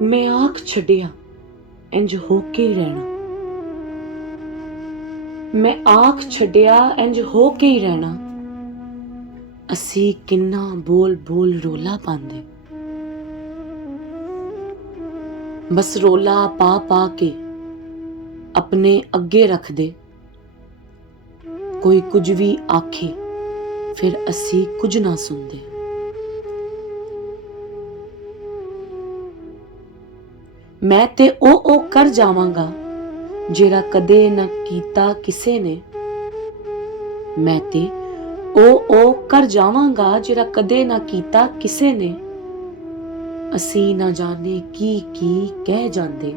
मैं आख छड्डिया इंज होके ही रहना। मैं आख छड्डिया इंज होके ही रहना। असी किन्ना बोल बोल रोला पांदे, बस रोला पा पा के अपने अगे रख दे। कोई कुछ भी आखे फिर असी कुछ ना सुनदे। मैं ते ओ कर जावांगा जेड़ा कदे न कीता किसे ने। मैं ते ओ कर जावांगा जेड़ा कदे ना कीता किसे ने। असी ना जाने की कह जांदे।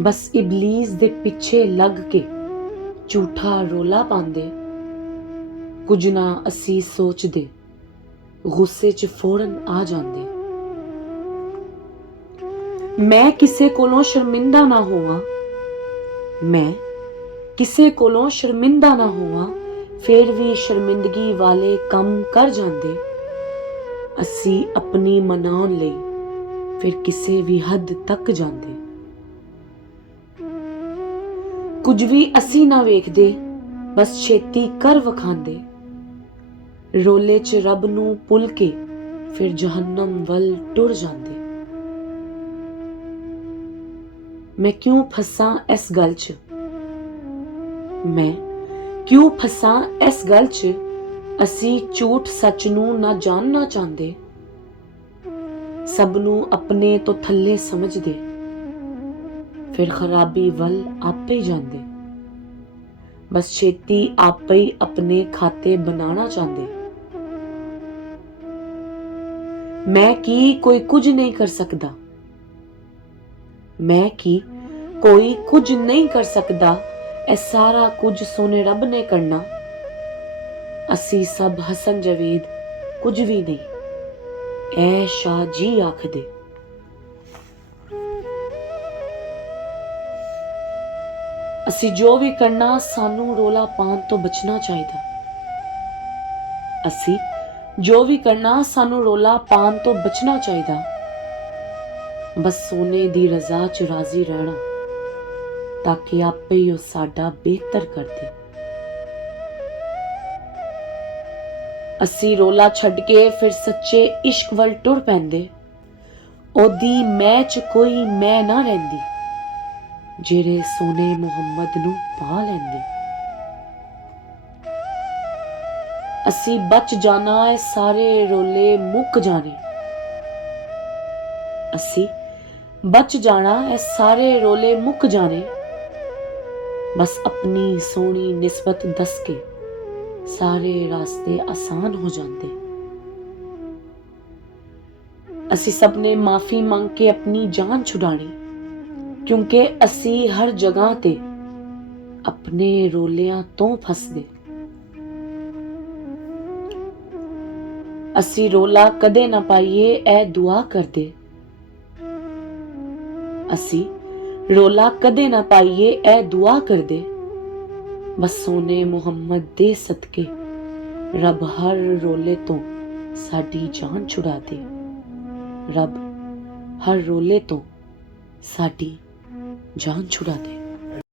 बस इबलीस दे पिछे लग के झूठा रोला पांदे। कुछ ना असी सोचदे, गुस्से च फौरन आ जांदे। मैं किसे कोलों शर्मिंदा ना होवां, मैं किसे कोलों शर्मिंदा ना होवां, फिर भी शर्मिंदगी वाले कम कर जांदे। असी अपनी मनाउण लई फिर किसे भी हद तक जांदे। कुछ भी असी ना वेखदे, बस छेती कर वखांदे। रोले च रब नूं भुल के फिर जहन्नम वल टुर जांदे। मैं क्यों फसां इस गल च, मैं क्यों फसां इस गल च। असी झूठ सच नूं ना जानना चाहते। सब नूं अपने तो थल्ले समझदे, फिर खराबी वल आपे ही जांदे। बस छेती आपे ही अपने खाते बनाना चाहते। मैं की कोई कुछ नहीं कर सकता, मैं की कोई कुछ नहीं कर सकता। ए सारा कुछ सोने रब ने करना। असी सब हसन जवेद कुछ भी नहीं, ऐ शाह जी आखदे। असी जो भी करना सानू रोला पान तो बचना चाहिए। असी जो भी करना सानू रोला पान तो बचना चाहिए। बस सोने दी रजा च राजी रहना, ताकि आपे ही साडा बेहतर कर दे। असी रोला छड्ड के फिर सच्चे इश्क वल टुर पैंदे। ओदी मैं च कोई मैं ना रहिंदी, जेड़े सोने मुहम्मद नूं पा लैंदे। असी बच जाना है सारे रोले मुक जाने। असी बच जाना है सारे रोले मुक जाने। बस अपनी सोनी निस्बत दस के सारे रास्ते आसान हो जाते। असी सबने माफी मांग के अपनी जान छुड़ानी, क्योंकि असी हर जगह ते अपने रोलियां तो फसदे। असी रोला कदे ना पाइए ऐ दुआ करदे। असी रोला कदे ना पाइए ऐ दुआ करदे। बस सोने मुहम्मद दे सदके रब हर रोले तो साडी जान छुड़ा दे। रब हर रोले तो साडी जान छुड़ा दे।